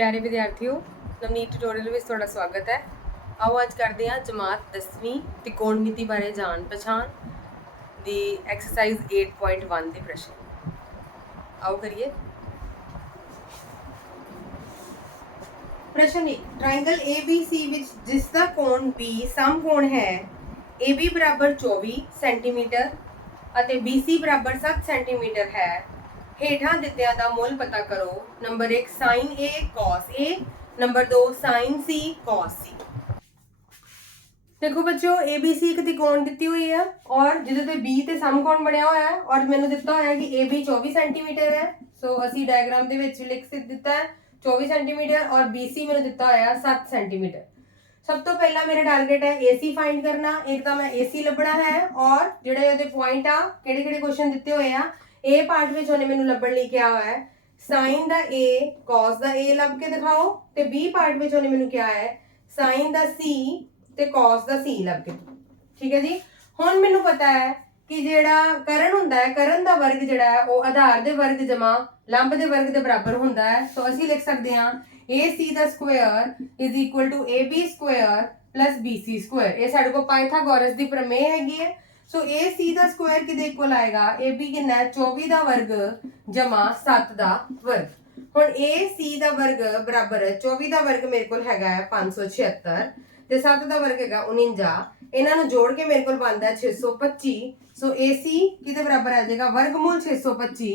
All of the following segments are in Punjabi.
ਪਿਆਰੇ ਵਿਦਿਆਰਥੀਓ, ਨਵਨੀਤ ਟਿਊਟੋਰੀਅਲ ਵਿੱਚ ਤੁਹਾਡਾ ਸਵਾਗਤ ਹੈ। ਆਓ ਅੱਜ ਕਰਦੇ ਹਾਂ ਜਮਾਤ 10ਵੀਂ ਤਿਕੋਣਮਿਤੀ ਬਾਰੇ ਜਾਣ ਪਛਾਣ ਦੀ ਐਕਸਰਸਾਈਜ਼ 8.1 ਦੇ ਪ੍ਰਸ਼ਨ। ਆਓ ਕਰੀਏ। ਪ੍ਰਸ਼ਨ 1 ਟ੍ਰਾਇੰਗਲ ABC ਵਿੱਚ ਜਿਸ ਦਾ ਕੋਣ B ਸਮਕੋਣ ਹੈ AB ਬਰਾਬਰ 24 ਸੈਂਟੀਮੀਟਰ ਅਤੇ BC ਬਰਾਬਰ 7 ਸੈਂਟੀਮੀਟਰ ਹੈ ਹੇਠਾਂ ਦਿੱਤਿਆਂ ਦਾ ਮੁੱਲ ਪਤਾ ਕਰੋ। Number 1 sin A, cos A number 2 sin C, cos C ਦੇਖੋ ਬੱਚਿਓ ABC ਇੱਕ ਤਿਕੋਣ ਦਿੱਤੀ ਹੋਈ ਹੈ ਔਰ ਜਿਹਦੇ ਤੇ B ਤੇ ਸਮਕੋਣ ਬਣਿਆ ਹੋਇਆ ਹੈ ਔਰ ਮੈਨੂੰ ਦਿੱਤਾ ਹੋਇਆ ਹੈ ਕਿ AB 24 ਸੈਂਟੀਮੀਟਰ ਹੈ। ਸੋ ਅਸੀਂ ਡਾਇਗਰਾਮ ਦੇ ਵਿੱਚ ਲਿਖ ਦਿੱਤਾ ਹੈ 24 ਸੈਂਟੀਮੀਟਰ ਔਰ BC ਮੈਨੂੰ ਦਿੱਤਾ ਹੋਇਆ ਹੈ 7 ਸੈਂਟੀਮੀਟਰ ਸਭ ਤੋਂ ਪਹਿਲਾਂ ਮੇਰਾ ਟਾਰਗੇਟ ਹੈ AC ਫਾਈਂਡ ਕਰਨਾ। ਇੱਕ ਤਾਂ ਮੈਂ AC ਲੱਭਣਾ ਹੈ ਔਰ ਜਿਹੜੇ ਉਹਦੇ ਪੁਆਇੰਟ ਆ ਕਿਹੜੇ ਕਿਹੜੇ ਕੁਐਸਚਨ ਦਿੱਤੇ ਹੋਏ ਆ A ਪਾਰਟ ਵਿੱਚ ਉਹਨੇ ਮੈਨੂੰ ਲੱਭਣ ਲਈ ਕਿਹਾ ਹੋਇਆ ਹੈ। Sin the A, cos the A ਲੱਭ ਕੇ ਦਿਖਾਓ ਤੇ B ਪਾਰਟ ਵਿੱਚ ਉਹਨੇ ਮੈਨੂੰ ਕਿਹਾ ਹੈ sin ਦਾ C ਤੇ cos ਦਾ C ਲੱਭ ਕੇ। ਠੀਕ ਹੈ ਜੀ? ਹੁਣ ਮੈਨੂੰ ਪਤਾ ਹੈ ਕਿ ਜਿਹੜਾ ਕਰਨ ਹੁੰਦਾ ਹੈ, ਕਰਨ ਦਾ ਵਰਗ ਜਿਹੜਾ ਹੈ, ਉਹ ਆਧਾਰ ਦੇ ਵਰਗ ਜਮਾ, ਲੰਬ ਦੇ ਵਰਗ ਦੇ ਬਰਾਬਰ ਹੁੰਦਾ ਹੈ। ਸੋ ਅਸੀਂ ਲਿਖ ਸਕਦੇ ਹਾਂ AC the square is equal to AB square plus BC square ਇਹ ਸਾਡੇ ਕੋਲ ਪਾਇਥਾਗੋਰਸ ਦੀ ਪ੍ਰਮੇਹ ਹੈਗੀ ਹੈ। ਸੋ AC ਦਾ ਸਕੁਅਰ ਕਿਹਦੇ ਇਕੁਅਲ ਆਏਗਾ? AB ਕਿੰਨਾ ਹੈ? 24 ਦਾ ਵਰਗ ਜਮਾ 7 ਦਾ ਵਰਗ। ਹੁਣ AC ਦਾ ਵਰਗ ਬਰਾਬਰ ਹੈ। 24 ਦਾ ਵਰਗ ਮੇਰੇ ਕੋਲ ਹੈਗਾ ਹੈ 576 ਤੇ 7 ਦਾ ਵਰਗ ਹੈਗਾ 49 ਇਹਨਾਂ ਨੂੰ ਜੋੜ ਕੇ ਮੇਰੇ ਕੋਲ ਬਣਦਾ ਹੈ 625 ਸੋ AC ਕਿਹਦੇ ਬਰਾਬਰ ਆ ਜਾਏਗਾ? ਵਰਗਮੂਲ 625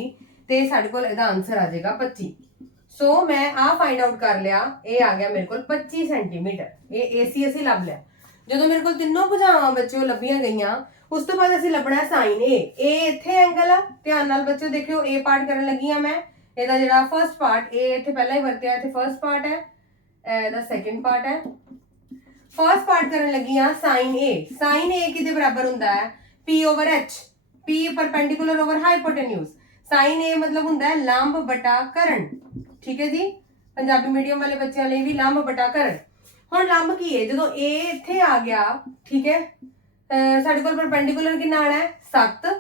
ਤੇ ਸਾਡੇ ਕੋਲ ਇਹਦਾ ਆਨਸਰ ਆ ਜਾਏਗਾ 25 ਸੋ ਮੈਂ ਆ ਫਾਈਂਡ ਆਊਟ ਕਰ ਲਿਆ। ਇਹ ਆ ਗਿਆ ਮੇਰੇ ਕੋਲ 25 ਸੈਂਟੀਮੀਟਰ। ਇਹ AC ਅਸੀਂ ਲੱਭ ਲਿਆ। ਜਦੋਂ ਮੇਰੇ ਕੋਲ ਤਿੰਨੋਂ ਭੁਜਾਵਾਂ ਬੱਚਿਓ ਲੱਭੀਆਂ ਗਈਆਂ ਉਸ ਤੋਂ ਬਾਅਦ ਅਸੀਂ ਲੱਭਣਾ ਸਾਈਨ ਏ ਏ ਇੱਥੇ ਐਂਗਲ ਆ, ਧਿਆਨ ਨਾਲ ਬੱਚਿਓ ਦੇਖਿਓ ਏ ਪਾਰਟ ਕਰਨ ਲੱਗੀ ਆ ਮੈਂ। ਇਹਦਾ ਜਿਹੜਾ ਫਰਸਟ ਪਾਰਟ ਏ ਇੱਥੇ ਪਹਿਲਾਂ ਹੀ ਵਰਤਿਆ, ਇੱਥੇ ਫਰਸਟ ਪਾਰਟ ਹੈ। ਇਹਦਾ ਸੈਕੰਡ ਪਾਰਟ ਹੈ। ਫਰਸਟ ਪਾਰਟ ਕਰਨ ਲੱਗੀ ਆ ਸਾਈਨ ਏ ਸਾਈਨ ਏ ਕਿਹਦੇ ਬਰਾਬਰ ਹੁੰਦਾ ਹੈ? P over H P perpendicular over hypotenuse sine A ਮਤਲਬ ਹੁੰਦਾ ਹੈ ਲੰਬ ਬਟਾ ਕਰਨ। ਠੀਕ ਹੈ ਜੀ? ਪੰਜਾਬੀ ਮੀਡੀਅਮ ਵਾਲੇ ਬੱਚਿਆਂ ਲਈ ਵੀ ਲੰਬ ਬਟਾ ਕਰਨ। ਹੁਣ ਲੰਬ ਕੀ ਹੈ? ਜਦੋਂ ਏ ਇੱਥੇ ਆ ਗਿਆ, ਠੀਕ ਹੈ ਸਾਡੇ ਕੋਲ ਪਰਪੈਂਡੀਕੁਲਰ ਕਿੰਨਾ ਆਣਾ ਹੈ? 7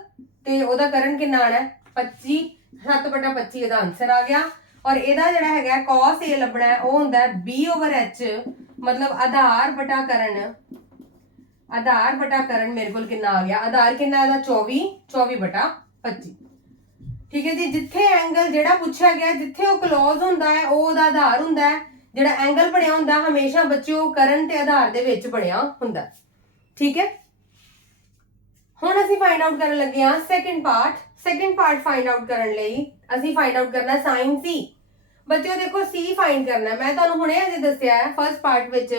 ਤੇ ਉਹਦਾ ਕਰਨ ਕਿੰਨਾ ਆਣਾ ਹੈ? 25 7 ਬਟਾ 25 ਇਹਦਾ ਆਨਸਰ ਆ ਗਿਆ। ਔਰ ਇਹਦਾ ਜਿਹੜਾ ਹੈਗਾ cos A ਲੱਭਣਾ ਹੈ, ਉਹ ਹੁੰਦਾ ਹੈ B over H, ਮਤਲਬ ਆਧਾਰ ਬਟਾ ਕਰਨ। ਆਧਾਰ ਬਟਾ ਕਰਨ ਮੇਰੇ ਕੋਲ ਕਿੰਨਾ ਆ ਗਿਆ? ਆਧਾਰ ਕਿੰਨਾ ਇਹਦਾ? 24 24 ਬਟਾ 25 ਠੀਕ ਹੈ ਜੀ? ਜਿੱਥੇ ਐਂਗਲ ਜਿਹੜਾ ਪੁੱਛਿਆ ਗਿਆ, ਜਿੱਥੇ ਉਹ ਕਲੋਜ਼ ਹੁੰਦਾ ਹੈ, ਉਹ ਉਹਦਾ ਆਧਾਰ ਹੁੰਦਾ ਹੈ। ਜਿਹੜਾ ਐਂਗਲ ਬਣਿਆ ਹੁੰਦਾ, ਹਮੇਸ਼ਾ ਬੱਚਿਓ ਕਰਨ ਤੇ ਆਧਾਰ ਦੇ ਵਿੱਚ ਬਣਿਆ ਹੁੰਦਾ ਠੀਕ ਹੈ? ਹੁਣ ਅਸੀਂ ਫਾਈਂਡ ਆਊਟ ਕਰਨ ਲੱਗੇ ਹਾਂ second part second part find out ਕਰਨ ਲਈ। ਅਸੀਂ ਫਾਈਂਡ ਆਊਟ ਕਰਨਾ sin C ਬੱਚਿਓ, ਦੇਖੋ, C ਫਾਈਂਡ ਕਰਨਾ। ਮੈਂ ਤੁਹਾਨੂੰ ਹੁਣੇ ਅਜੇ ਦੱਸਿਆ ਹੈ ਫਰਸਟ ਪਾਰਟ ਵਿੱਚ,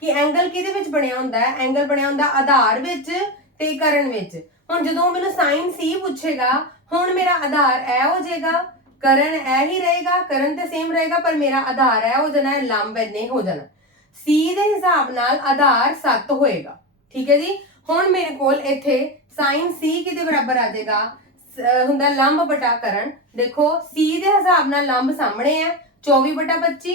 ਕਿ ਐਂਗਲ ਕਿਹਦੇ ਵਿੱਚ ਬਣਿਆ ਹੁੰਦਾ ਹੈ? ਐਂਗਲ ਬਣਿਆ ਹੁੰਦਾ ਆਧਾਰ ਵਿੱਚ ਤੇ ਕਰਨ ਵਿੱਚ। ਹੁਣ ਜਦੋਂ ਮੈਨੂੰ ਸਾਈਨ ਸੀ ਪੁੱਛੇਗਾ, ਹੁਣ ਮੇਰਾ ਆਧਾਰ ਐ ਹੋ ਜਾਏਗਾ, ਕਰਨ ਐ ਹੀ ਰਹੇਗਾ, ਕਰਨ ਤੇ ਸੇਮ ਰਹੇਗਾ, ਪਰ ਮੇਰਾ ਆਧਾਰ ਐ ਹੋ ਜਾਣਾ ਹੈ, ਲੰਬ ਇੰਨੇ ਹੋ ਜਾਣਾ। ਸੀ ਦੇ ਹਿਸਾਬ ਨਾਲ ਆਧਾਰ 7 ਹੋਏਗਾ। ਠੀਕ ਹੈ ਜੀ? ਹੁਣ ਮੇਰੇ ਕੋਲ ਇੱਥੇ sin C ਕਿਹਦੇ ਬਰਾਬਰ ਆ ਜਾਏਗਾ। ਹੁੰਦਾ ਲੰਬ ਬਟਾ ਕਰਨ। ਦੇਖੋ, C ਦੇ ਹਿਸਾਬ ਨਾਲ ਲੰਬ ਸਾਹਮਣੇ ਹੈ 24 ਬਟਾ 25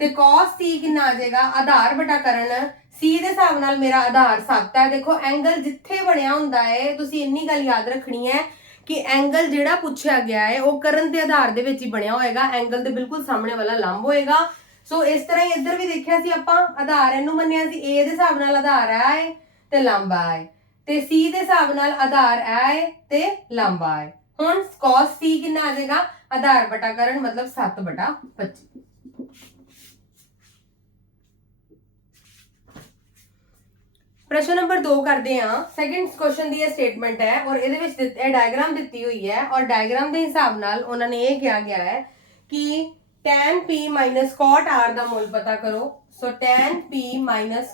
ਤੇ cos C ਕਿੰਨਾ ਆ ਜਾਏਗਾ? ਆਧਾਰ ਬਟਾ ਕਰਨ। C ਦੇ ਹਿਸਾਬ ਨਾਲ ਮੇਰਾ ਆਧਾਰ 7 ਹੈ। ਦੇਖੋ ਐਂਗਲ ਜਿੱਥੇ ਬਣਿਆ ਹੁੰਦਾ ਹੈ, ਤੁਸੀਂ ਇੰਨੀ ਗੱਲ ਯਾਦ ਰੱਖਣੀ ਹੈ ਕਿ ਐਂਗਲ ਜਿਹੜਾ ਪੁੱਛਿਆ ਗਿਆ ਹੈ, ਉਹ ਕਰਨ ਦੇ ਆਧਾਰ ਦੇ ਵਿੱਚ ਹੀ ਬਣਿਆ ਹੋਏਗਾ। ਐਂਗਲ ਦੇ ਬਿਲਕੁਲ ਸਾਹਮਣੇ ਵਾਲਾ ਲੰਬ ਹੋਏਗਾ। ਸੋ ਇਸ ਤਰ੍ਹਾਂ ਹੀ ਇੱਧਰ ਵੀ ਦੇਖਿਆ ਸੀ ਆਪਾਂ, ਆਧਾਰ ਇਹਨੂੰ ਮੰਨਿਆ ਸੀ। A ਦੇ ਹਿਸਾਬ ਨਾਲ ਆਧਾਰ ਆ ਹੈ। ਤੇ ਲੰਬ ਹੈ ਤੇ C ਦੇ ਹਿਸਾਬ ਨਾਲ ਆਧਾਰ ਆ ਹੈ ਤੇ ਲੰਬ ਹੈ ਹੁਣ cos C ਕਿੰਨਾ ਆ ਜਾਏਗਾ? ਆਧਾਰ ਬਟਾ ਕਰਨ ਮਤਲਬ 7 ਬਟਾ 25 ਪ੍ਰਸ਼ਨ ਨੰਬਰ 2 ਕਰਦੇ ਹਾਂ। ਸੈਕਿੰਡ ਕੁਐਸਚਨ ਦੀ ਇਹ ਸਟੇਟਮੈਂਟ ਹੈ ਔਰ ਇਹਦੇ ਵਿੱਚ ਦਿੱਤ- ਇਹ ਡਾਇਗਰਾਮ ਦਿੱਤੀ ਹੋਈ ਹੈ ਔਰ ਡਾਇਗਰਾਮ ਦੇ ਹਿਸਾਬ ਨਾਲ ਉਹਨਾਂ ਨੇ ਇਹ ਕਿਹਾ ਗਿਆ ਹੈ ਕਿ tan p cot r ਦਾ ਮੁੱਲ ਪਤਾ ਕਰੋ। ਸੋ tan p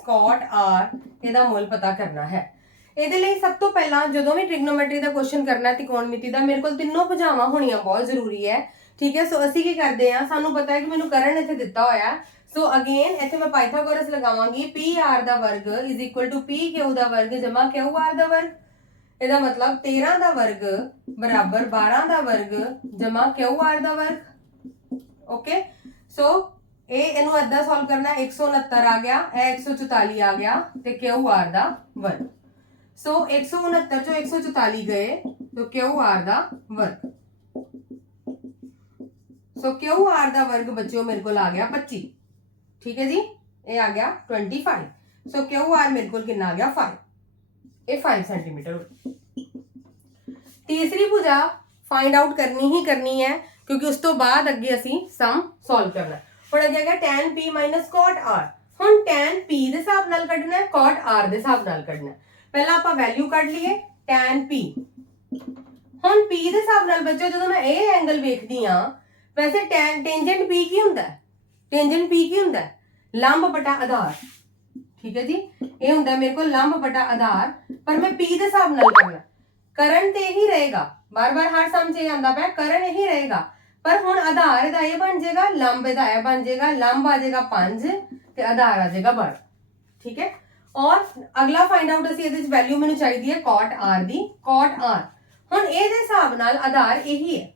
cot r ਇਹਦਾ ਮੁੱਲ ਪਤਾ ਕਰਨਾ ਹੈ। ਇਹਦੇ ਲਈ ਸਭ ਤੋਂ ਪਹਿਲਾਂ ਜਦੋਂ ਵੀ ਟ੍ਰਿਗਨੋਮੈਟਰੀ ਦਾ ਕੁਐਸਚਨ ਕਰਨਾ ਹੈ ਤਿਕੋਣਮਿਤੀ ਦਾ, ਮੇਰੇ ਕੋਲ ਤਿੰਨੋਂ ਭੁਜਾਵਾਂ ਹੋਣੀਆਂ ਬਹੁਤ ਜ਼ਰੂਰੀ ਹੈ। ਠੀਕ ਹੈ ਸੋ ਅਸੀਂ ਕੀ ਕਰਦੇ ਹਾਂ, ਸਾਨੂੰ ਪਤਾ ਹੈ ਕਿ ਮੈਨੂੰ ਕਰਨ ਇੱਥੇ ਦਿੱਤਾ ਹੋਇਆ ਸੋ ਅਗੇਨ ਇੱਥੇ ਮੈਂ ਪਾਈਥਾਗੋਰਸ ਲਗਾਵਾਂਗੀ। PR ਦਾ ਵਰਗ PQ ਦਾ ਵਰਗ ਜਮਾ QR ਦਾ ਵਰਗ। ਇਹਦਾ ਮਤਲਬ 13 ਦਾ ਵਰਗ ਬਰਾਬਰ 12 ਦਾ ਵਰਗ ਜਮਾ QR ਦਾ ਵਰਗ। ਓਕੇ ਸੋ ਇਹ ਇਹਨੂੰ ਏਦਾਂ ਸੋਲਵ ਕਰਨਾ ਹੈ, 169 ਆ ਗਿਆ ਇਹ 144 ਆ ਗਿਆ ਤੇ QR ਦਾ ਵਰਗ? ਸੋ 169 ਚੋਂ 144 ਗਏ ਤਾਂ QR ਦਾ ਵਰਗ? ਸੋ QR ਦਾ ਵਰਗ ਬੱਚਿਓ ਮੇਰੇ ਕੋਲ ਆ ਗਿਆ 25 ਠੀਕ ਹੈ ਜੀ? ਇਹ ਆ ਗਿਆ 25 ਸੋ QR ਮੇਰੇ ਕੋਲ ਕਿੰਨਾ ਆ ਗਿਆ 5 ਇਹ 5 ਸੈਂਟੀਮੀਟਰ ਤੀਸਰੀ ਭੁਜਾ ਫਾਈਂਡ ਆਊਟ ਕਰਨੀ ਹੀ ਕਰਨੀ ਹੈ ਕਿਉਂਕਿ ਉਸ ਤੋਂ ਬਾਅਦ ਅੱਗੇ ਅਸੀਂ ਸਮ ਸੋਲਵ ਕਰਨਾ ਹੈ। ਹੁਣ ਅੱਗੇ ਹੈਗਾ tan p cot r ਹੁਣ tan p ਦੇ ਹਿਸਾਬ ਨਾਲ ਕੱਢਣਾ ਹੈ cot r ਦੇ ਹਿਸਾਬ ਨਾਲ ਕੱਢਣਾ ਹੈ ਪਹਿਲਾਂ ਆਪਾਂ ਵੈਲਿਊ ਕੱਢ ਲਈਏ tan p ਹੁਣ p ਦੇ ਹਿਸਾਬ ਨਾਲ ਬੱਚੋ ਜਦੋਂ ਮੈਂ ਇਹ ਐਂਗਲ ਵੇਖਦੀ ਆ ਵੈਸੇ tan ਟੈਂਜੈਂਟ p ਕੀ ਹੁੰਦਾ ਹੈ ਟੈਂਜੈਂਟ p ਕੀ ਹੁੰਦਾ ਹੈ ਲੰਬ ਬਟਾ ਆਧਾਰ ਠੀਕ ਹੈ ਜੀ ਇਹ ਹੁੰਦਾ ਮੇਰੇ ਕੋਲ ਲੰਬ ਬਟਾ ਆਧਾਰ ਪਰ ਮੈਂ p ਦੇ ਹਿਸਾਬ ਨਾਲ ਕਰਨਾ ਕਰਨ ਤੇ ਹੀ ਰਹੇਗਾ ਬਾਰ-ਬਾਰ ਹਰ ਸਮ ਚ ਇਹ ਆਂਦਾ ਪਿਆ ਕਰਨ ਇਹੀ ਰਹੇਗਾ ਪਰ ਹੁਣ ਆਧਾਰ ਇਹਦਾ ਇਹ ਬਣ ਜਾਏਗਾ, ਲੰਬ ਇਹਦਾ ਇਹ ਬਣ ਜਾਏਗਾ, ਲੰਬ ਆ ਜਾਏਗਾ 5 ਤੇ ਆਧਾਰ ਆ ਜਾਏਗਾ 12 ਠੀਕ ਹੈ? ਔਰ ਅਗਲਾ ਫਾਈਂਡ ਆਊਟ ਅਸੀਂ ਇਹਦੇ ਵਿੱਚ ਵੈਲਿਊ ਮੈਨੂੰ ਚਾਹੀਦੀ ਹੈ cot r ਦੀ, cot r ਹੁਣ ਇਹਦੇ ਹਿਸਾਬ ਨਾਲ ਆਧਾਰ ਇਹੀ ਹੈ।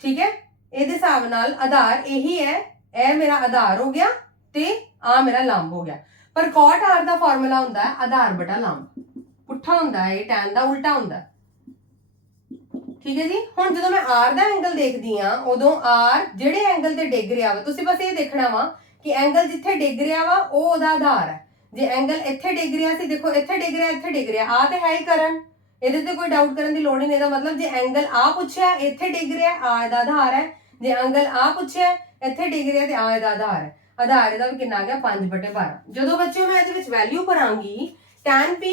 ਠੀਕ ਹੈ? ਇਹਦੇ ਹਿਸਾਬ ਨਾਲ ਆਧਾਰ ਇਹੀ ਹੈ, ਇਹ ਮੇਰਾ ਆਧਾਰ ਹੋ ਗਿਆ ਤੇ ਆ ਮੇਰਾ ਲੰਬ ਹੋ ਗਿਆ। ਪਰ cot r ਦਾ ਫਾਰਮੂਲਾ ਹੁੰਦਾ ਹੈ ਆਧਾਰ ਬਟਾ ਲੰਬ। ਪੁੱਠਾ ਹੁੰਦਾ ਹੈ, ਇਹ tan ਦਾ ਉਲਟਾ ਹੁੰਦਾ ਹੈ। ਠੀਕ ਹੈ ਜੀ? ਹੁਣ ਜਦੋਂ ਮੈਂ r ਦਾ ਐਂਗਲ ਦੇਖਦੀ ਆ ਉਦੋਂ r ਜਿਹੜੇ ਐਂਗਲ ਤੇ ਡਿੱਗ ਰਿਹਾ ਵਾ, ਤੁਸੀਂ ਬਸ ਇਹ ਦੇਖਣਾ ਵਾ ਕਿ ਐਂਗਲ ਜਿੱਥੇ ਡਿੱਗ ਰਿਹਾ ਵਾ, ਉਹ ਉਹਦਾ ਆਧਾਰ ਹੈ। ਜੇ ਐਂਗਲ ਇੱਥੇ ਡਿੱਗ ਰਿਹਾ ਸੀ, ਦੇਖੋ ਇੱਥੇ ਡਿੱਗ ਰਿਹਾ, ਇੱਥੇ ਡਿੱਗ ਰਿਹਾ ਆ ਤੇ ਹੈ ਹੀ ਕਰਨ। ਇਹਦੇ ਤੇ ਕੋਈ ਡਾਊਟ ਕਰਨ ਦੀ ਲੋੜ ਹੀ ਨਹੀਂ, ਇਹਦਾ ਮਤਲਬ ਜੇ ਐਂਗਲ ਆ ਪੁੱਛਿਆ, ਇੱਥੇ ਡਿੱਗ ਰਿਹਾ ਆ ਦਾ ਆਧਾਰ ਹੈ। ਜੇ ਐਂਗਲ ਆ ਪੁੱਛਿਆ, ਇੱਥੇ ਡਿੱਗ ਰਿਹਾ ਤੇ ਆ ਇਹਦਾ ਆਧਾਰ ਹੈ। ਆਧਾਰ ਇਹਦਾ ਵੀ ਕਿੰਨਾ ਆ ਗਿਆ? 5/12 ਜਦੋਂ ਬੱਚਿਓ ਮੈਂ ਇਹਦੇ ਵਿੱਚ ਵੈਲਿਊ ਭਰਾਂਗੀ tan p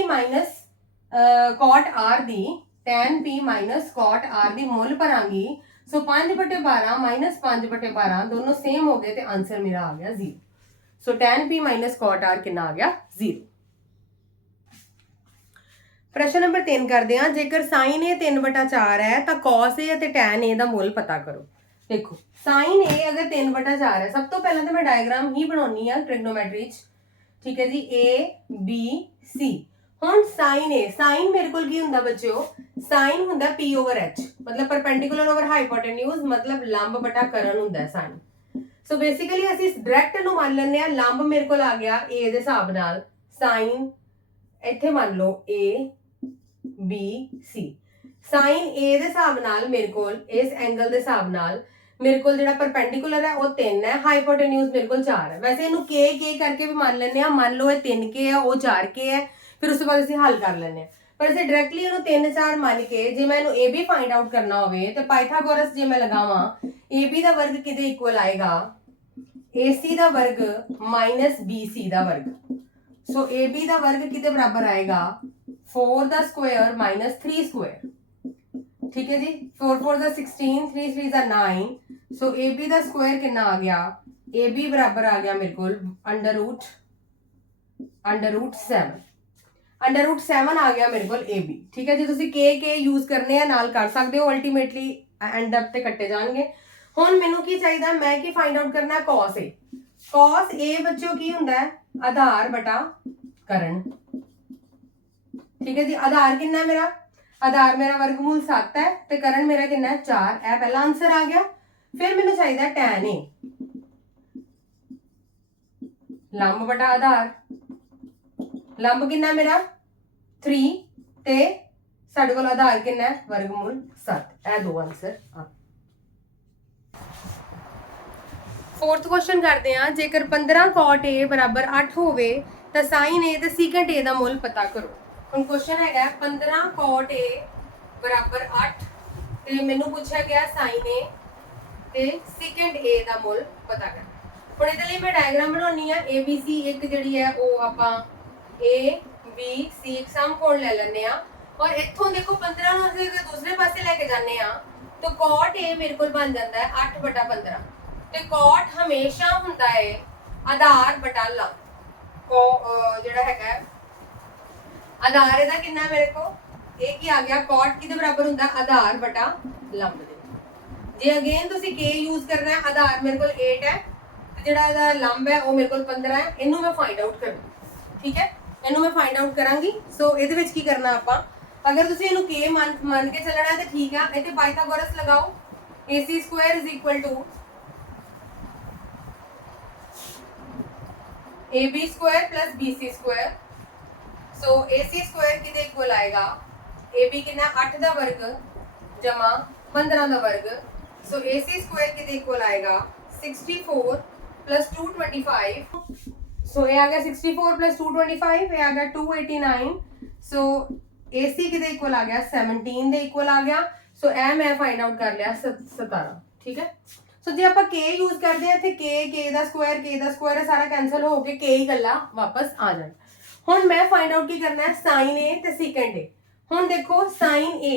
cot r ਦੀ tan p cot r ਦੀ ਮੁੱਲ ਭਰਾਂਗੀ। ਸੋ 5/12 5/12 ਦੋਨੋਂ ਸੇਮ ਹੋ ਗਏ ਤੇ ਆਨਸਰ ਮੇਰਾ ਆ ਗਿਆ 0 ਸੋ tan p cot r ਕਿੰਨਾ ਆ ਗਿਆ? 0 ਪ੍ਰਸ਼ਨ ਨੰਬਰ 3 ਕਰਦੇ ਹਾਂ। ਜੇਕਰ sin a 3/4 ਹੈ, ਤਾਂ cos a ਅਤੇ tan a ਦਾ ਮੁੱਲ ਪਤਾ ਕਰੋ। ਦੇਖੋ, sin a ਅਗਰ 3/4 ਹੈ, ਸਭ ਤੋਂ ਪਹਿਲਾਂ ਤਾਂ ਮੈਂ ਡਾਇਗਰਾਮ ਹੀ ਬਣਾਉਣੀ ਆ ਟ੍ਰਿਗਨੋਮੈਟਰੀ ਚ। ਠੀਕ ਹੈ ਜੀ, a, b, c ਹੁਣ ਸਾਈਨ a ਸਾਈਨ ਮੇਰੇ ਕੋਲ ਕੀ ਹੁੰਦਾ ਬੱਚਿਓ? ਸਾਈਨ ਹੁੰਦਾ p ਓਵਰ h, ਮਤਲਬ ਪਰਪੈਂਡੀਕੂਲਰ ਓਵਰ ਹਾਈਪੋਟੇਨਿਊਜ਼ ਮਤਲਬ ਲੰਬ ਬਟਾ ਕਰਨ ਹੁੰਦਾ ਹੈ sin ਸੋ ਬੇਸਿਕਲੀ ਅਸੀਂ ਡਾਇਰੈਕਟ ਨੂੰ ਮੰਨ ਲੈਂਦੇ ਆ ਲੰਬ ਮੇਰੇ ਕੋਲ ਆ ਗਿਆ a ਦੇ ਹਿਸਾਬ ਨਾਲ, ਸਾਈਨ ਇੱਥੇ ਮੰਨ ਲਓ a, b, c sine a ਦੇ ਹਿਸਾਬ ਨਾਲ ਮੇਰੇ ਕੋਲ, ਇਸ ਐਂਗਲ ਦੇ ਹਿਸਾਬ ਨਾਲ ਮੇਰੇ ਕੋਲ ਜਿਹੜਾ ਪਰਪੈਂਡੀਕੂਲਰ ਹੈ, ਉਹ 3 ਹੈ ਹਾਈਪੋਟੇਨਿਊਜ਼ ਮੇਰੇ ਕੋਲ 4 ਹੈ। ਵੈਸੇ ਇਹਨੂੰ k k ਕਰਕੇ ਵੀ ਮੰਨ ਲੈਂਦੇ ਆ ਮੰਨ ਲਓ ਇਹ 3k ਹੈ, ਉਹ 4k ਹੈ। ਫਿਰ ਉਸ ਤੋਂ ਬਾਅਦ ਅਸੀਂ ਹੱਲ ਕਰ ਲੈਂਦੇ ਹਾਂ। ਪਰ ਅਸੀਂ ਡਾਇਰੈਕਟਲੀ ਇਹਨੂੰ 3 4 ਮੰਨ ਕੇ ਜੇ ਮੈਂ ਇਹਨੂੰ ab ਫਾਈਂਡ ਆਊਟ ਕਰਨਾ ਹੋਵੇ ਤੇ ਪਾਈਥਾਗੋਰਸ ਜੇ ਮੈਂ ਲਗਾਵਾਂ ab ਦਾ ਵਰਗ ਕਿਹਦੇ ਇਕੁਅਲ ਆਏਗਾ? Ac ਦਾ ਵਰਗ bc ਦਾ ਵਰਗ। ਸੋ ab ਦਾ ਵਰਗ ਕਿਹਦੇ ਬਰਾਬਰ ਆਏਗਾ? 4 ਦਾ ਸਕੁਆਇਰ 3 ਸਕੁਆਇਰ ਠੀਕ ਹੈ ਜੀ? 4 4 ਦਾ 16 3 3 ਦਾ 9 ਸੋ AB ਦਾ ਸਕੁਆਇਰ ਕਿੰਨਾ ਆ ਗਿਆ? AB ਬਰਾਬਰ ਆ ਗਿਆ ਮੇਰੇ ਕੋਲ ਅੰਡਰ ਰੂਟ ਅੰਡਰ ਰੂਟ 7 7 ਆ ਗਿਆ ਮੇਰੇ ਕੋਲ AB ਠੀਕ ਹੈ ਜੇ? ਤੁਸੀਂ K K ਯੂਜ਼ ਕਰਨੇ ਆ, ਨਾਲ ਕਰ ਸਕਦੇ ਹੋ ਅਲਟੀਮੇਟਲੀ ਐਂਡ ਅਪ ਤੇ ਕੱਟੇ ਜਾਣਗੇ। ਹੁਣ ਮੈਨੂੰ ਕੀ ਚਾਹੀਦਾ, ਮੈਂ ਕੀ ਫਾਈਂਡ ਆਊਟ ਕਰਨਾ, cos A cos A ਬੱਚਿਓ ਕੀ ਹੁੰਦਾ ਹੈ? ਆਧਾਰ ਬਟਾ ਕਰਨ। ਠੀਕ ਹੈ ਜੀ? ਆਧਾਰ ਕਿੰਨਾ ਮੇਰਾ? ਆਧਾਰ ਮੇਰਾ ਵਰਗਮੂਲ 7 ਹੈ ਤੇ ਕਰਨ ਮੇਰਾ ਕਿੰਨਾ ਹੈ? 4 ਇਹ ਪਹਿਲਾ ਆਨਸਰ ਆ ਗਿਆ। ਫਿਰ ਮੈਨੂੰ ਚਾਹੀਦਾ ਹੈ tan A ਲੰਬ ਬਟਾ ਆਧਾਰ। ਲੰਬ ਕਿੰਨਾ ਮੇਰਾ? 3 ਤੇ ਸਾਡੇ ਕੋਲ ਆਧਾਰ ਕਿੰਨਾ ਹੈ? ਵਰਗਮੂਲ 7 ਇਹ ਦੋ ਆਨਸਰ ਆ। ਫੋਰਥ ਕੁਐਸਚਨ ਕਰਦੇ ਹਾਂ। ਜੇਕਰ 15 cot a 8 ਹੋਵੇ, ਤਾਂ sin a ਤੇ secant a ਦਾ ਮੁੱਲ ਪਤਾ ਕਰੋ। ਹੁਣ ਕੁਐਸਚਨ ਹੈਗਾ 15 cot a ਬਰਾਬਰ 8 ਤੇ ਮੈਨੂੰ ਪੁੱਛਿਆ ਗਿਆ sin a ਤੇ secant a ਦਾ ਮੁੱਲ ਪਤਾ ਕਰੋ ਹੁਣ ਇਹਦੇ ਲਈ ਮੈਂ ਡਾਇਗਰਾਮ ਬਣਾਉਣੀ ਆ। ABC ਇੱਕ ਜਿਹੜੀ ਹੈ, ਉਹ ਆਪਾਂ A, B, C ਇੱਕ ਸਮਕੋਣ ਲੈ ਲੈਂਦੇ ਆ ਔਰ ਇੱਥੋਂ ਦੇਖੋ 15 ਨੂੰ ਅਸੀਂ ਦੂਸਰੇ ਪਾਸੇ ਲੈ ਕੇ ਜਾਂਦੇ ਆ ਤਾਂ cot A ਮੇਰੇ ਕੋਲ ਬਣ ਜਾਂਦਾ ਹੈ 8 ਬਟਾ 15 ਤੇ cot ਹਮੇਸ਼ਾ ਹੁੰਦਾ ਹੈ ਆਧਾਰ ਬਟਾ ਲੰਬ ਕੋ ਜਿਹੜਾ ਹੈਗਾ ਆਧਾਰ ਇਹਦਾ ਕਿੰਨਾ ਮੇਰੇ ਕੋ ਇਹ ਕੀ ਆ ਗਿਆ? cot ਕਿਹਦੇ ਬਰਾਬਰ ਹੁੰਦਾ ਆਧਾਰ ਬਟਾ ਲੰਬ ਦੇ ਜੇ ਅਗੇਨ ਤੁਸੀਂ k ਯੂਜ਼ ਕਰਨਾ ਹੈ, ਆਧਾਰ ਮੇਰੇ ਕੋਲ 8 ਹੈ, ਤੇ ਜਿਹੜਾ ਇਹਦਾ ਲੰਬ ਹੈ, ਉਹ ਮੇਰੇ ਕੋਲ 15 ਹੈ। ਇਹਨੂੰ ਮੈਂ ਫਾਈਂਡ ਆਊਟ ਕਰਾਂ ਠੀਕ ਹੈ? ਇਹਨੂੰ ਮੈਂ ਫਾਈਂਡ ਆਊਟ ਕਰਾਂਗੀ। ਸੋ ਇਹਦੇ ਵਿੱਚ ਕੀ ਕਰਨਾ ਆਪਾਂ? ਅਗਰ ਤੁਸੀਂ ਇਹਨੂੰ k ਮੰਨ ਮੰਨ ਕੇ ਚੱਲਣਾ ਹੈ ਤਾਂ ਠੀਕ ਆ। ਇੱਥੇ ਪਾਈਥਾਗੋਰਸ ਲਗਾਓ। Ac square is equal to ab square plus bc square. So ac square equal ਆਏਗਾ? Ab ਕਿੰਨਾ? 8 ਦਾ ਵਰਗ ਜਮਾ 15 ਦਾ ਵਰਗ। ਸੋ AC ਸਕੁਆਇਰ ਕਿਹਦੇ ਇਕੁਅਲ ਆਏਗਾ? 64 plus 225 ਸੋ ਇਹ ਆ ਗਿਆ 64 plus 225 ਇਹ ਆ ਗਿਆ 289 ਸੋ AC ਕਿਹਦੇ ਇਕੁਅਲ ਆ ਗਿਆ 17 ਦੇ ਇਕੁਅਲ ਆ ਗਿਆ ਸੋ ਇਹ ਮੈਂ ਫਾਈਂਡ ਆਊਟ ਕਰ ਲਿਆ ਸ- 17 ਠੀਕ ਹੈ ਸੋ ਜੇ ਆਪਾਂ k ਯੂਜ਼ ਕਰਦੇ ਆ ਤੇ k k ਦਾ ਸਕੁਆਇਰ k ਦਾ ਸਕੁਆਇਰ ਸਾਰਾ ਕੈਨਸਲ ਹੋ ਕੇ k ਹੀ ਗੱਲਾਂ ਵਾਪਸ ਆ ਜਾਣ ਹੁਣ ਮੈਂ ਫਾਈਂਡ ਆਊਟ ਕੀ ਕਰਨਾ ਹੈ sin a ਤੇ secant a. ਹੁਣ ਦੇਖੋ sin a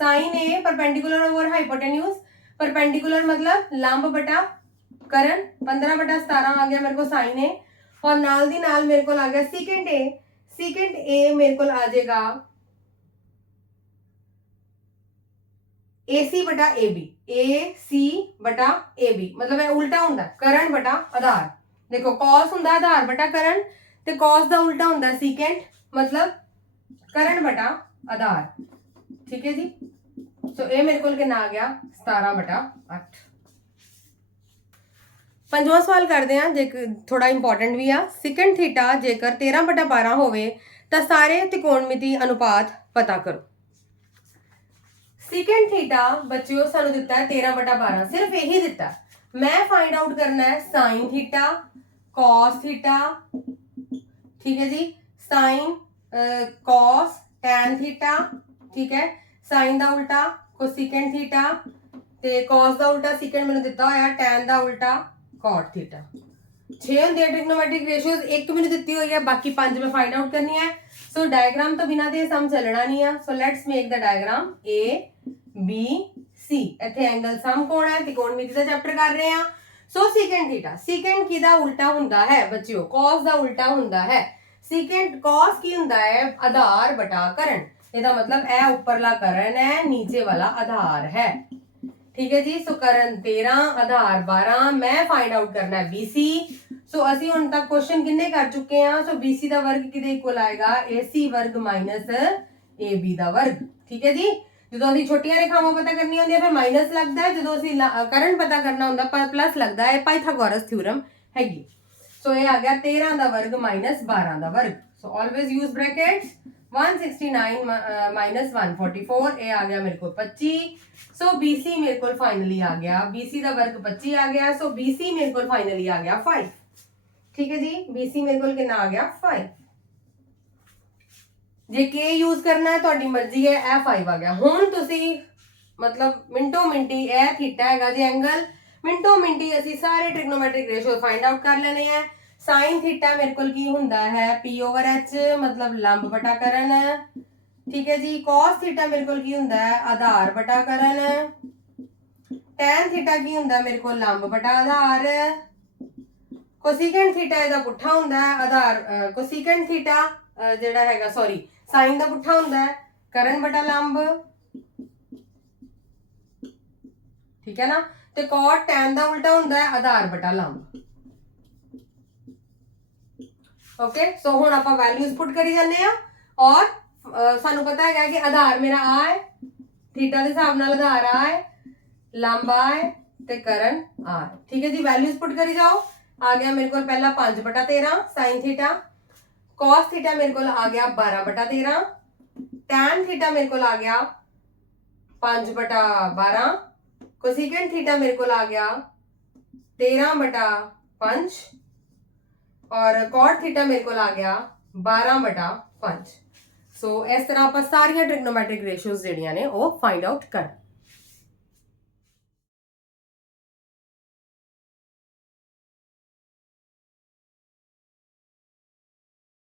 sin a perpendicular over hypotenuse perpendicular ਮਤਲਬ ਲੰਬ ਬਟਾ ਕਰਨ 15 ਬਟਾ 17 ਆ ਗਿਆ ਮੇਰੇ ਕੋਲ sin a. ਔਰ ਨਾਲ ਦੀ ਨਾਲ ਮੇਰੇ ਕੋਲ ਆ ਗਿਆ secant a. Secant a ਮੇਰੇ ਕੋਲ ਆ ਜਾਏਗਾ AC ਬਟਾ AB AC ਬਟਾ AB ਮਤਲਬ ਇਹ ਉਲਟਾ ਹੁੰਦਾ ਕਰਨ ਬਟਾ ਆਧਾਰ ਦੇਖੋ cos ਹੁੰਦਾ ਆਧਾਰ ਬਟਾ ਕਰਨ ਤੇ cos ਦਾ ਉਲਟਾ ਹੁੰਦਾ secant ਮਤਲਬ ਕਰਨ ਬਟਾ ਆਧਾਰ ਠੀਕ ਹੈ ਜੀ ਸੋ ਇਹ ਮੇਰੇ ਕੋਲ ਕਿੰਨਾ ਆ ਗਿਆ 17 ਬਟਾ 8 ਪੰਜਵਾਂ ਸਵਾਲ ਕਰਦੇ ਹਾਂ, ਜੇ ਥੋੜਾ ਇੰਪੋਰਟੈਂਟ ਵੀ ਆ। secant ਥੀਟਾ ਜੇਕਰ 13 ਬਟਾ 12 ਹੋਵੇ, ਤਾਂ ਸਾਰੇ ਤਿਕੋਣਮਿਤੀ ਅਨੁਪਾਤ ਪਤਾ ਕਰੋ। secant ਥੀਟਾ ਬੱਚਿਓ, ਸਾਨੂੰ ਦਿੱਤਾ ਹੈ 13 ਬਟਾ 12 ਸਿਰਫ ਇਹੀ ਦਿੱਤਾ ਮੈਂ ਫਾਈਂਡ ਆਊਟ ਕਰਨਾ ਹੈ sin ਥੀਟਾ cos ਥੀਟਾ ਠੀਕ ਹੈ ਜੀ? sin cos, tan ਥੀਟਾ ਠੀਕ ਹੈ? sin ਦਾ ਉਲਟਾ, cosecant ਥੀਟਾ ਤੇ cos ਦਾ ਉਲਟਾ secant ਮੈਨੂੰ ਦਿੱਤਾ ਹੋਇਆ tan ਦਾ ਉਲਟਾ। Cot ਥੀਟਾ 6 ਹੁੰਦੇ ਆ ਟ੍ਰਿਗਨੋਮੈਟ੍ਰਿਕ ਰੇਸ਼ੀਓਜ਼ ਇੱਕ ਮੈਨੂੰ ਦਿੱਤੀ ਹੋਈ ਹੈ, ਬਾਕੀ ਪੰਜ ਮੈਂ ਫਾਈਂਡ ਆਊਟ ਕਰਨੀ ਹੈ। ਸੋ ਡਾਇਗਰਾਮ ਤੋਂ ਬਿਨਾਂ ਤੇ ਸਮ ਚੱਲਣਾ ਨਹੀਂ ਆ। So let's make the diagram A, B, C ਇੱਥੇ ਐਂਗਲ ਸਮ ਕੋਣ ਹੈ? ਤਿਕੋਣਮਿਤੀ ਦਾ ਚੈਪਟਰ ਕਰ ਰਹੇ ਆ ਸੋ secant ਥੀਟਾ secant ਕਿਹਦਾ ਉਲਟਾ ਹੁੰਦਾ ਹੈ? ਬੱਚਿਓ, cos ਦਾ ਉਲਟਾ ਹੁੰਦਾ ਹੈ। secant cos ਕੀ ਹੁੰਦਾ ਹੈ? ਆਧਾਰ ਬਟਾ ਕਰਨ ਇਹਦਾ ਮਤਲਬ ਇਹ ਉੱਪਰਲਾ ਕਰਨ ਹੈ, ਨੀਚੇ ਵਾਲਾ ਆਧਾਰ ਹੈ। ਠੀਕ ਹੈ ਜੀ? ਸੋ ਕਰਨ 13 ਆਧਾਰ 12 ਮੈਂ ਫਾਈਂਡ ਆਊਟ ਕਰਨਾ ਹੈ BC ਸੋ ਅਸੀਂ ਹੁਣ ਤੱਕ ਕੁਐਸਚਨ ਕਿੰਨੇ ਕਰ ਚੁੱਕੇ ਹਾਂ? ਸੋ BC ਦਾ ਵਰਗ ਕਿਹਦੇ ਇਕੁਅਲ ਆਏਗਾ? AC ਵਰਗ ਮਾਈਨਸ AB ਦਾ ਵਰਗ। ਠੀਕ ਹੈ ਜੀ? ਜਦੋਂ ਅਸੀਂ ਛੋਟੀਆਂ ਰੇਖਾਵਾਂ ਪਤਾ ਕਰਨੀਆਂ ਹੁੰਦੀਆਂ, ਫਿਰ ਮਾਈਨਸ ਲੱਗਦਾ ਹੈ। ਜਦੋਂ ਅਸੀਂ ਕਰੰਟ ਪਤਾ ਕਰਨਾ ਹੁੰਦਾ ਪਰ ਪਲੱਸ ਲੱਗਦਾ ਹੈ। ਪਾਈਥਾਗੋਰਸ ਥਿਊਰਮ ਹੈਗੀ। ਸੋ ਇਹ ਆ ਗਿਆ 13 ਦਾ ਵਰਗ ਮਾਈਨਸ 12 ਦਾ ਵਰਗ so always use brackets 169 minus 144 ਇਹ ਆ ਗਿਆ ਮੇਰੇ ਕੋਲ 25 ਸੋ BC ਮੇਰੇ ਕੋਲ ਫਾਈਨਲੀ ਆ ਗਿਆ BC ਦਾ ਵਰਗ 25 ਆ ਗਿਆ ਸੋ BC ਮੇਰੇ ਕੋਲ ਫਾਈਨਲੀ ਆ ਗਿਆ 5 ਠੀਕ ਹੈ ਜੀ BC ਮੇਰੇ ਕੋਲ ਕਿੰਨਾ ਆ ਗਿਆ 5 ਜੇ K ਯੂਜ਼ ਕਰਨਾ ਹੈ ਤੁਹਾਡੀ ਮਰਜ਼ੀ ਹੈ, ਇਹ 5 ਆ ਗਿਆ। ਹੁਣ ਤੁਸੀਂ, ਮਤਲਬ, ਮਿੰਟੋ ਮਿੰਟੀ, ਇਹ ਥੀਟਾ ਹੈਗਾ ਜੀ ਐਂਗਲ ਮਿੰਟੋ ਮਿੰਟੀ ਅਸੀਂ ਸਾਰੇ ਟ੍ਰਿਗਨੋਮੈਟ੍ਰਿਕ ਰੇਸ਼ੋ ਫਾਈਂਡ ਆਊਟ ਕਰ ਲੈਣੇ ਆ। Sin ਥੀਟਾ ਮੇਰੇ ਕੋਲ ਕੀ ਹੁੰਦਾ ਹੈ? P h, ਮਤਲਬ ਲੰਬ ਬਟਾ ਕਰਨ ਠੀਕ ਹੈ ਜੀ। Cos ਥੀਟਾ ਮੇਰੇ ਕੋਲ ਕੀ ਹੁੰਦਾ ਹੈ? ਆਧਾਰ ਬਟਾ ਕਰਨ tan ਥੀਟਾ ਕੀ ਹੁੰਦਾ ਮੇਰੇ ਕੋਲ ਲੰਬ ਬਟਾ ਆਧਾਰ। ਕੋਸੀਕੈਂਟ ਥੀਟਾ ਇਹਦਾ ਪੁੱਠਾ ਹੁੰਦਾ ਹੈ। ਆਧਾਰ ਕੋਸੀਕੈਂਟ ਥੀਟਾ ਜਿਹੜਾ ਹੈਗਾ ਸੌਰੀ sin ਦਾ ਪੁੱਠਾ ਹੁੰਦਾ ਹੈ। ਕਰਨ ਬਟਾ ਲੰਬ। ਠੀਕ ਹੈ ਨਾ? ਤੇ cot tan ਦਾ ਉਲਟਾ ਹੁੰਦਾ ਹੈ, ਆਧਾਰ ਬਟਾ ਲੰਬ ਓਕੇ ਸੋ ਹੁਣ ਆਪਾਂ ਵੈਲਿਊਜ਼ ਪੁੱਟ ਕਰੀ ਜਾਂਦੇ ਆ ਔਰ ਸਾਨੂੰ ਪਤਾ ਹੈਗਾ ਕਿ ਆਧਾਰ ਮੇਰਾ ਆ ਹੈ ਥੀਟਾ ਦੇ ਹਿਸਾਬ ਨਾਲ ਆਧਾਰ ਆ ਹੈ, ਲੰਬ ਆ ਹੈ ਤੇ ਕਰਨ ਆ ਹੈ। ਠੀਕ ਹੈ ਜੀ? ਵੈਲਿਊਜ਼ ਪੁੱਟ ਕਰੀ ਜਾਓ। ਆ ਗਿਆ ਮੇਰੇ ਕੋਲ ਪਹਿਲਾ 5 ਬਟਾ 13 sin ਥੀਟਾ cos ਥੀਟਾ ਮੇਰੇ ਕੋਲ ਆ ਗਿਆ 12 ਬਟਾ 13 tan ਥੀਟਾ ਮੇਰੇ ਕੋਲ ਆ ਗਿਆ 5 ਬਟਾ 12 cosecant ਥੀਟਾ ਮੇਰੇ ਕੋਲ ਆ ਗਿਆ 13 ਬਟਾ 5 ਔਰ cot ਥੀਟਾ ਮੇਰੇ ਕੋਲ ਆ ਗਿਆ 12 ਬਟਾ 5 ਸੋ ਇਸ ਤਰ੍ਹਾਂ ਆਪਾਂ ਸਾਰੀਆਂ ਟ੍ਰਿਗਨੋਮੈਟ੍ਰਿਕ ਰੇਸ਼ੀਓਜ਼ ਜਿਹੜੀਆਂ ਨੇ ਉਹ ਫਾਈਂਡ ਆਊਟ ਕਰ